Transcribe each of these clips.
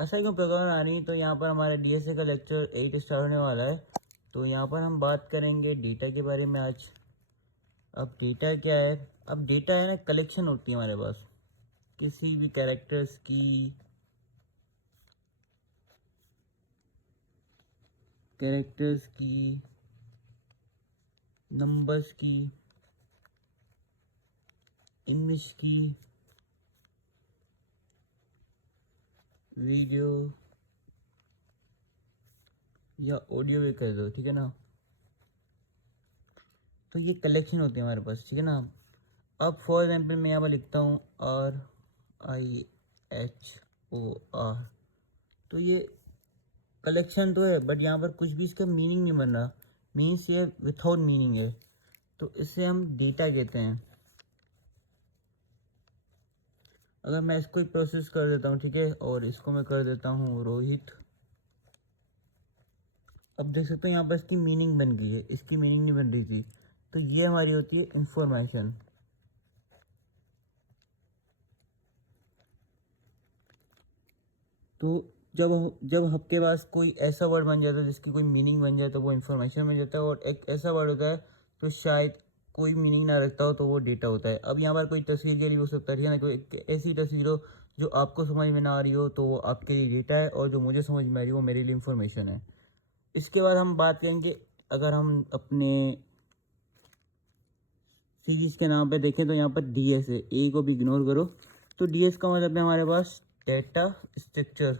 ऐसा क्यों प्रॉब्लम आ रही है? तो यहाँ पर हमारा डीएसए का लेक्चर 8 स्टार्ट होने वाला है। तो यहाँ पर हम बात करेंगे डेटा के बारे में आज। अब डेटा क्या है? अब डेटा है ना, कलेक्शन होती है हमारे पास किसी भी कैरेक्टर्स की, नंबर्स की, इमेज की, वीडियो या ऑडियो भी कर दो, ठीक है ना। तो ये कलेक्शन होती है हमारे पास, ठीक है ना। अब फॉर एग्जाम्पल मैं यहाँ पर लिखता हूँ RIHOR। तो ये कलेक्शन तो है, बट यहाँ पर कुछ भी इसका मीनिंग नहीं बन रहा। मीन्स ये विथआउट मीनिंग है, तो इसे हम डेटा कहते हैं। अगर मैं इसको ही प्रोसेस कर देता हूँ, ठीक है, और इसको मैं कर देता हूँ रोहित। अब देख सकते हो यहाँ पर इसकी मीनिंग बन गई है, इसकी मीनिंग नहीं बन रही थी। तो ये हमारी होती है इंफॉर्मेशन। तो जब आपके पास कोई ऐसा वर्ड बन जाता है जिसकी कोई मीनिंग बन जाए तो वो इन्फॉर्मेशन बन जाता है, और एक ऐसा वर्ड होता है तो शायद कोई मीनिंग ना रखता हो तो वो डेटा होता है। अब यहाँ पर कोई तस्वीर के लिए हो सकता है, ठीक है ना, कोई ऐसी तस्वीर हो जो आपको समझ में ना आ रही हो तो वो आपके लिए डेटा है, और जो मुझे समझ में आ रही हो वो मेरे लिए इन्फॉर्मेशन है। इसके बाद हम बात करेंगे, अगर हम अपने सीरीज के नाम पे देखें तो यहाँ पर डीएस है, ए को भी इग्नोर करो। तो डीएस का मतलब है हमारे पास डेटा स्ट्रक्चर।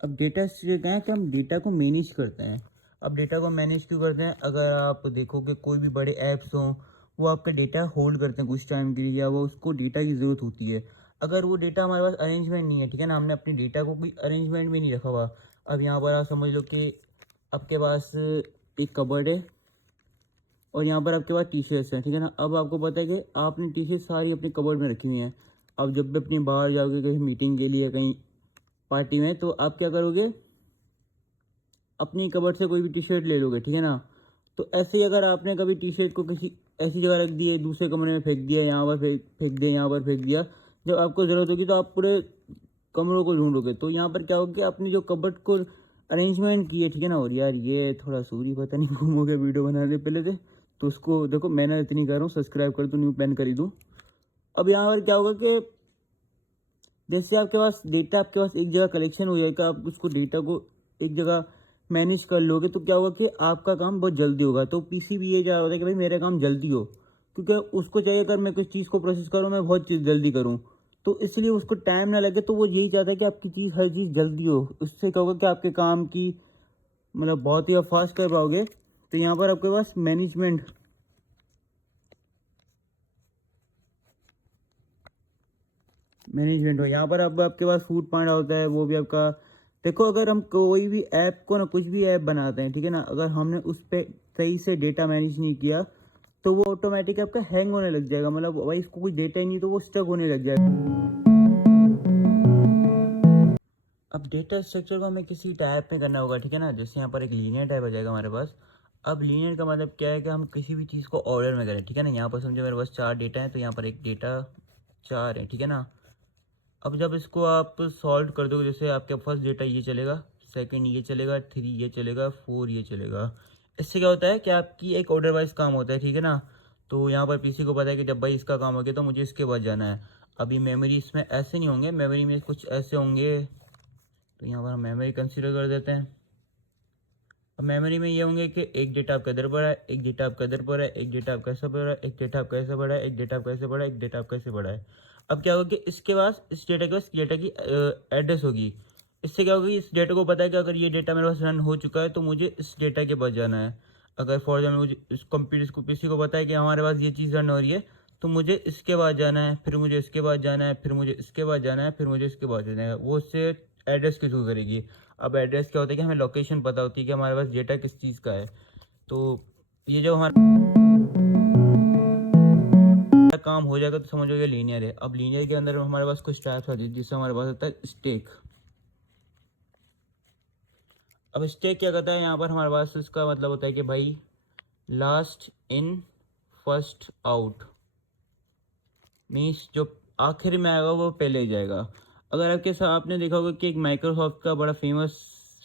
अब डेटा स्ट्रक्चर क्या है कि हम डेटा को मैनेज करते हैं। अब डेटा को मैनेज क्यों करते हैं? अगर आप देखोगे कोई भी बड़े ऐप्स हों, वो आपका डेटा होल्ड करते हैं कुछ टाइम के लिए, या वो उसको डेटा की ज़रूरत होती है। अगर वो डेटा हमारे पास अरेंजमेंट नहीं है, ठीक है ना, हमने अपने डेटा को कोई अरेंजमेंट भी नहीं रखा हुआ। अब यहाँ पर आप समझ लो कि आपके पास एक कबर्ड है और यहाँ पर आपके पास टी शर्ट्स हैं, ठीक है ना। अब आपको पता है कि आपने टी शर्ट सारी अपने कबर्ड में रखी हुई हैं। अब जब भी अपनी बाहर जाओगे कहीं मीटिंग के लिए, कहीं पार्टी में, तो आप क्या करोगे? अपनी कबर्ड से कोई भी टी शर्ट ले लोगे, ठीक है ना। तो ऐसे ही अगर आपने कभी टी शर्ट को किसी ऐसी जगह रख दिए, दूसरे कमरे में फेंक दिया, यहाँ पर फेंक दिया, यहाँ पर फेंक दिया, जब आपको ज़रूरत होगी तो आप पूरे कमरों को ढूंढोगे। तो यहाँ पर क्या होगा, अपनी जो कबर्ड को अरेंजमेंट की है, ठीक है ना। और यार ये थोड़ा सूरी पता नहीं घूम हो गया वीडियो बनाने पहले से, तो उसको देखो मेहनत इतनी कर रहा हूँ, सब्सक्राइब कर दूँ, न्यू पेन खरीदूँ। अब यहाँ पर क्या होगा कि जैसे आपके पास एक जगह कलेक्शन हो जाएगा, आप उसको डेटा को एक जगह मैनेज कर लोगे, तो क्या होगा कि आपका काम बहुत जल्दी होगा। तो पीसी भी ये चाह होता है कि भाई मेरा काम जल्दी हो, क्योंकि उसको चाहिए अगर मैं कुछ चीज़ को प्रोसेस करूँ, मैं बहुत चीज़ जल्दी करूँ, तो इसलिए उसको टाइम ना लगे। तो वो यही चाहता है कि आपकी चीज़, हर चीज़ जल्दी हो। उससे क्या होगा कि आपके काम की मतलब बहुत ही आप फास्ट कर पाओगे। तो यहाँ पर आपके पास मैनेजमेंट हो। यहाँ पर अब आपके पास फूड पांडा होता है, वो भी आपका। देखो अगर हम कोई भी ऐप को ना, कुछ भी ऐप बनाते हैं, ठीक है ना, अगर हमने उस पर सही से डेटा मैनेज नहीं किया तो वो ऑटोमेटिक आपका हैंग होने लग जाएगा। मतलब भाई इसको कोई डेटा ही नहीं तो वो स्टक होने लग जाएगा। अब डेटा स्ट्रक्चर को हमें किसी टाइप में करना होगा, ठीक है ना। जैसे यहाँ पर एक लीनियर टाइप आ जाएगा हमारे पास। अब लीनियर का मतलब क्या है कि हम किसी भी चीज़ को ऑर्डर में करें, ठीक है ना। यहाँ पर समझो मेरे पास 4 डेटा है, तो यहाँ पर एक डेटा 4 है, ठीक है ना। अब जब इसको आप सॉल्व कर दोगे, जैसे आपके फर्स्ट डेटा ये चलेगा, सेकंड ये चलेगा, 3 ये चलेगा, 4 ये चलेगा। इससे क्या होता है कि आपकी एक ऑर्डर वाइज काम होता है, ठीक है ना। तो यहाँ पर पीसी को पता है कि जब भाई इसका काम हो गया तो मुझे इसके बाद जाना है। अभी मेमोरी इसमें ऐसे नहीं होंगे, मेमोरी में कुछ ऐसे होंगे। तो यहाँ पर हम मेमोरी कंसीडर कर देते हैं। अब मेमोरी में ये होंगे कि एक डेटा आपका इधर पड़ा है, एक डेटा आपका इधर पड़ा है, एक डेटा आपका ऐसा पड़ा है, एक डेटा आपका ऐसा पड़ा है, एक डेटा आपका ऐसे पड़ा है, एक डेटा आपका ऐसे पड़ा है। अब क्या होगा कि इसके बाद इस डेटा के पास डेटा की एड्रेस होगी। इससे क्या होगा, इस डेटा को पता है कि अगर ये डेटा मेरे पास रन हो चुका है तो मुझे इस डेटा के पास जाना है। अगर फॉर एग्जाम्पल मुझे इस कंप्यूटर को पीसी को पता है कि हमारे पास ये चीज़ रन हो रही है, तो मुझे इसके बाद जाना है, फिर मुझे इसके बाद जाना है, फिर मुझे इसके बाद जाना है, फिर मुझे इसके बाद जाना है। वो उससे एड्रेस के थ्रू करेगी। अब एड्रेस क्या होता है कि हमें लोकेशन पता होती है कि हमारे पास डेटा किस चीज़ का है। तो ये जो हमारा काम हो जाएगा तो समझो ये लीनियर है। अब लीनियर के अंदर हमारे पास कुछ टाइप्स आती है, जिससे हमारे पास होता है स्टेक। अब स्टेक क्या करता है, यहाँ पर हमारे पास इसका मतलब होता है कि भाई last in first out. Means जो आखिर में आएगा वो पहले जाएगा। अगर आपके साथ आपने देखा होगा कि एक माइक्रोसॉफ्ट का बड़ा फेमस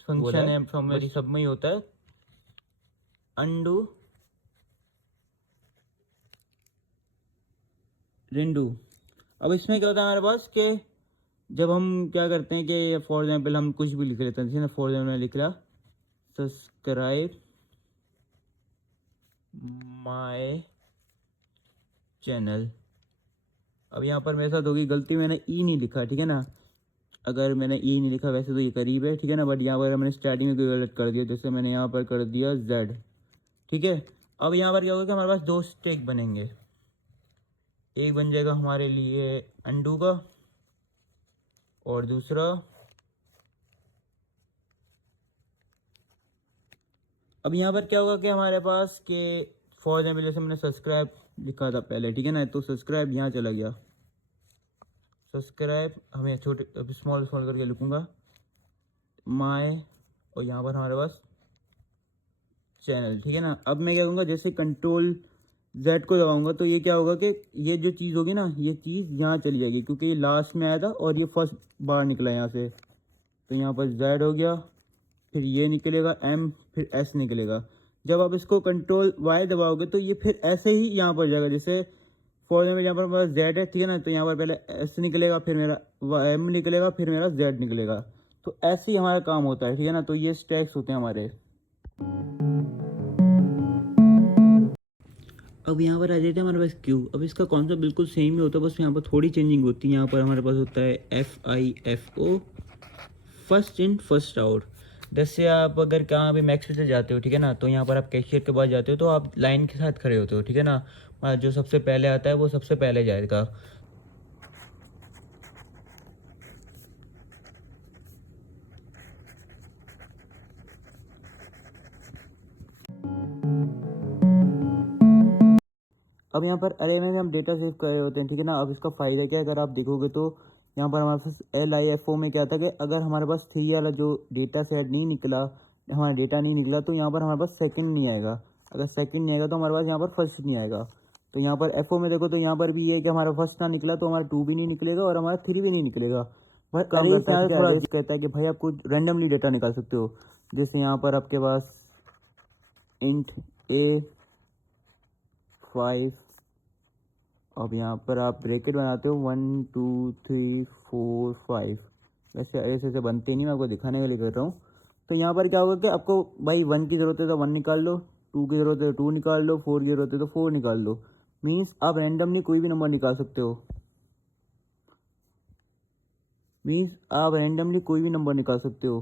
फंक्शन है, हमारी सब में ही होता है, अंडू रिंडू। अब इसमें क्या होता है हमारे पास कि जब हम क्या करते हैं कि फॉर एग्जांपल हम कुछ भी लिख लेते हैं, जैसे ना फॉर एग्जांपल लिख रहा सब्सक्राइब माय चैनल। अब यहाँ पर मेरे साथ होगी गलती, मैंने ई नहीं लिखा, ठीक है ना। अगर मैंने ई नहीं लिखा, वैसे तो ये करीब है, ठीक है ना, बट यहाँ पर मैंने स्टार्टिंग में कोई गलत कर दिया, जैसे मैंने यहाँ पर कर दिया जेड, ठीक है। अब यहाँ पर क्या होगा कि हमारे पास दो स्टेक बनेंगे, एक बन जाएगा हमारे लिए अंडू का और दूसरा, अब यहाँ पर क्या होगा कि हमारे पास के फॉर एग्जाम्पल जैसे मैंने सब्सक्राइब लिखा था पहले, ठीक है ना, तो सब्सक्राइब यहाँ चला गया, सब्सक्राइब हमें छोटे अभी स्मॉल स्मॉल करके लिखूँगा माय, और यहाँ पर हमारे पास चैनल, ठीक है ना। अब मैं क्या करूँगा, जैसे कंट्रोल जेड को दबाऊंगा तो ये क्या होगा कि ये जो चीज़ होगी ना, ये चीज़ यहाँ चली जाएगी, क्योंकि ये लास्ट में आया था और ये फर्स्ट बार निकला यहाँ से, तो यहाँ पर जेड हो गया, फिर ये निकलेगा एम, फिर एस निकलेगा। जब आप इसको कंट्रोल वाई दबाओगे तो ये फिर ऐसे ही यहाँ पर जाएगा, जैसे फॉर एग्जाम्पल यहाँ पर मेरा जेड है, ठीक है ना, तो यहाँ पर पहले एस निकलेगा, फिर मेरा एम निकलेगा, फिर मेरा जेड निकलेगा। तो ऐसे ही हमारा काम होता है, ठीक है ना। तो ये स्टैक्स होते हैं हमारे। अब यहाँ पर आ जाते हैं हमारे पास क्यू। अब इसका कॉन्सेप्ट बिल्कुल सेम ही होता है, बस यहाँ पर थोड़ी चेंजिंग होती है। यहाँ पर हमारे पास होता है FIFO, first in first out. जैसे आप अगर कहाँ भी मैक्स पे जाते हो, ठीक है ना, तो यहाँ पर आप कैशियर के पास जाते हो तो आप लाइन के साथ खड़े होते हो, ठीक है ना। जो सबसे पहले आता है वो सबसे पहले जाएगा। अब यहाँ पर अरे में भी हम डेटा सेव कर रहे होते हैं, ठीक है ना। अब इसका फ़ायदा क्या है, अगर आप देखोगे तो यहाँ पर हमारे पास LIFO में क्या था कि अगर हमारे पास 3 वाला जो डेटा सेट नहीं निकला, हमारा डेटा नहीं निकला, तो यहाँ पर हमारे पास सेकंड नहीं आएगा। अगर सेकंड नहीं आएगा तो हमारे पास यहाँ पर फर्स्ट नहीं आएगा। तो यहाँ पर FO में देखो तो यहाँ पर भी ये है कि हमारा फर्स्ट ना निकला तो हमारा 2 भी नहीं निकलेगा और हमारा 3 भी नहीं निकलेगा। पर काम अरे करता है, यहाँ ठीक है, थोड़ा जैसे कहता है कि भाई आप कुछ रैंडमली डेटा निकाल सकते हो। जैसे यहाँ पर आपके पास इंट A5, अब यहाँ पर आप ब्रैकेट बनाते हो 1 2 3 4 5, वैसे ऐसे ऐसे बनते नहीं, मैं आपको दिखाने के लिए कर रहा हूँ। तो यहाँ पर क्या होगा कि आपको भाई 1 की ज़रूरत है तो 1 निकाल लो, 2 की ज़रूरत है तो 2 निकाल लो, 4 की ज़रूरत है तो 4 निकाल लो। मीन्स आप रैंडमली कोई भी नंबर निकाल सकते हो। मीन्स आप रैंडमली कोई भी नंबर निकाल सकते हो।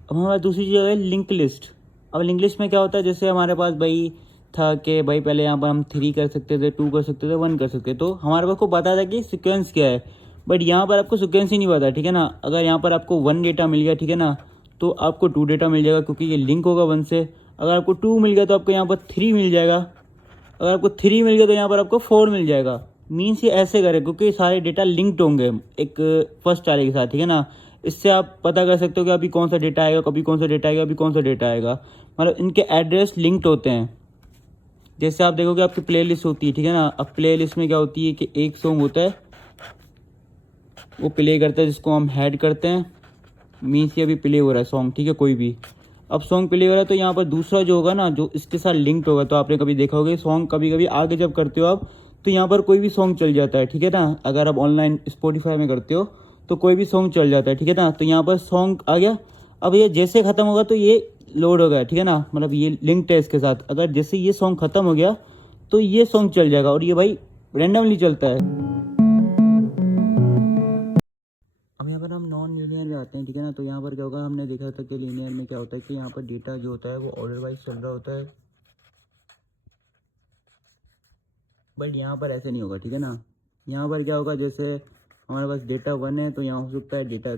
अब हमारा दूसरी चीज़ है लिंक लिस्ट। अब लिंक लिस्ट में क्या होता है, जैसे हमारे पास भाई था कि भाई पहले यहाँ पर हम 3 कर सकते थे, 2 कर सकते थे, 1 कर सकते थे, तो हमारे पास को पता था कि सीक्वेंस क्या है। बट यहाँ पर आपको सीक्वेंस ही नहीं पता, ठीक है ना। अगर यहाँ पर आपको 1 डेटा मिल गया, ठीक है ना, तो आपको 2 डेटा मिल जाएगा क्योंकि ये लिंक होगा 1 से। अगर आपको 2 मिल गया तो आपको यहाँ पर 3 मिल जाएगा। अगर आपको 3 मिल गया तो यहाँ पर आपको 4 मिल जाएगा। मीन्स ये ऐसे करें क्योंकि सारे डेटा लिंक्ड होंगे एक फर्स्ट वाले के साथ, ठीक है ना। इससे आप पता कर सकते हो कि अभी कौन सा डेटा आएगा, कभी कौन सा डेटा आएगा, अभी कौन सा डेटा आएगा। मतलब इनके एड्रेस लिंक्ड होते हैं। जैसे आप देखोगे आपकी प्लेलिस्ट होती है, ठीक है ना। अब प्लेलिस्ट में क्या होती है कि एक सॉन्ग होता है वो प्ले करता है, जिसको हम हेड करते हैं। मीन्स ये अभी प्ले हो रहा है सॉन्ग, ठीक है, कोई भी। अब सॉन्ग प्ले हो रहा है तो यहाँ पर दूसरा जो होगा ना, जो इसके साथ लिंक्ड होगा, तो आपने कभी देखा होगा सॉन्ग कभी कभी आगे जब करते हो आप, तो यहाँ पर कोई भी सॉन्ग चल जाता है, ठीक है ना। अगर आप ऑनलाइन स्पॉटिफाई में करते हो तो कोई भी सॉन्ग चल जाता है, ठीक है ना। तो यहाँ पर सॉन्ग आ गया। अब ये जैसे ख़त्म होगा तो ये लोड हो गया, ठीक है ना, मतलब ये लिंक्ड है इसके साथ। अगर जैसे ये सॉन्ग ख़त्म हो गया तो ये सॉन्ग चल जाएगा, और ये भाई रेंडमली चलता है। अब यहाँ पर हम नॉन लीनियर में आते हैं, ठीक है ना। तो यहाँ पर क्या होगा, हमने देखा था कि लीनियर में क्या होता है कि यहाँ पर डेटा जो होता है वो ऑर्डर वाइज चल रहा होता है, बट यहाँ पर ऐसे नहीं होगा, ठीक है ना। यहाँ पर क्या होगा, जैसे हमारे पास डेटा 1 है तो यहाँ हो सकता है डेटा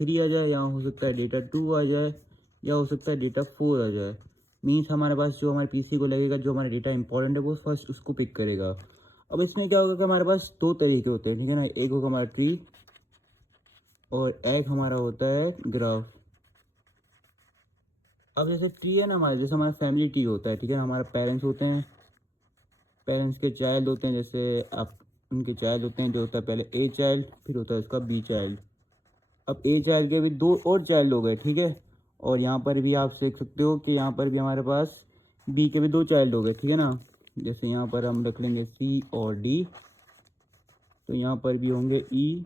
3 आ जाए, यहाँ हो सकता है डेटा 2 आ जाए, या हो सकता है डेटा 4 आ जाए। मीन्स हमारे पास जो हमारे पीसी को लगेगा, जो हमारा डेटा इंपॉर्टेंट है वो फर्स्ट उसको पिक करेगा। अब इसमें क्या होगा कि हमारे पास 2 तरीके होते हैं, ठीक है ना। एक होगा हमारा ट्री और एक हमारा होता है ग्राफ। अब जैसे ट्री है ना हमारा, जैसे हमारा फैमिली ट्री होता है, ठीक है, हमारे पेरेंट्स होते हैं, पेरेंट्स के चाइल्ड होते हैं, जैसे आप उनके चाइल्ड होते हैं, जो होता है पहले ए चाइल्ड, फिर होता है उसका बी चाइल्ड। अब ए चाइल्ड के भी 2 और चाइल्ड हो गए, ठीक है। और यहाँ पर भी आप देख सकते हो कि यहाँ पर भी हमारे पास बी के भी 2 चाइल्ड हो गए, ठीक है ना। जैसे यहाँ पर हम रख लेंगे सी और डी, तो यहाँ पर भी होंगे ई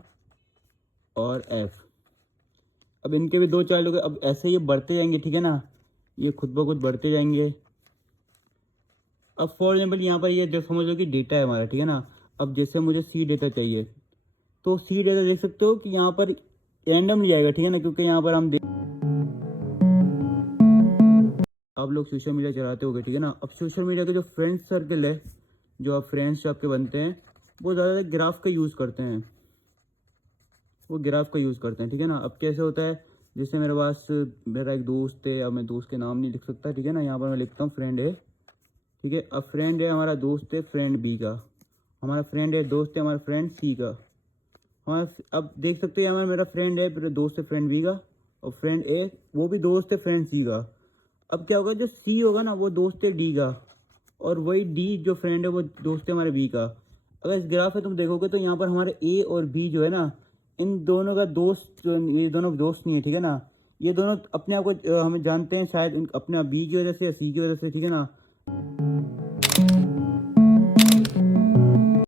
और एफ। अब इनके भी 2 चाइल्ड हो गए। अब ऐसे ये बढ़ते जाएंगे, ठीक है ना, ये खुद ब खुद बढ़ते जाएंगे। अब फॉर एग्जाम्पल यहाँ पर ये जब समझ लो कि डेटा है हमारा, ठीक है ना। अब जैसे मुझे सी डेटा चाहिए, तो सी डेटा देख सकते हो कि यहाँ पर रैंडमली आएगा, ठीक है ना, क्योंकि यहाँ पर हम आप लोग सोशल मीडिया चलाते होगे, ठीक है ना। अब सोशल मीडिया के जो फ्रेंड सर्कल है, जो आप फ्रेंड्स जो आपके बनते हैं, वो ज़्यादातर ग्राफ का यूज़ करते हैं, वो ग्राफ का यूज़ करते हैं, ठीक है ना। अब कैसे होता है, जैसे मेरे पास मेरा एक दोस्त है, अब मैं दोस्त के नाम नहीं लिख सकता, ठीक है ना, यहाँ पर मैं लिखता हूँ फ्रेंड है, ठीक है। अब फ्रेंड है, हमारा दोस्त है फ्रेंड बी का, हमारा फ्रेंड है, दोस्त है हमारा फ्रेंड सी का, हमारा। अब देख सकते हैं हमारा मेरा फ्रेंड है, फिर दोस्त है फ्रेंड बी का, और फ्रेंड ए वो भी दोस्त है फ्रेंड सी का। अब क्या होगा, जो सी होगा ना वो दोस्त है डी का, और वही डी जो फ्रेंड है वो दोस्त है हमारे बी का। अगर इस ग्राफ में तुम देखोगे तो यहाँ पर हमारे ए और बी जो है ना, इन दोनों का दोस्त, ये दोनों दोस्त नहीं है, ठीक है ना। ये दोनों अपने आप को हमें जानते हैं शायद अपने बी की वजह से या सी की वजह से, ठीक है ना।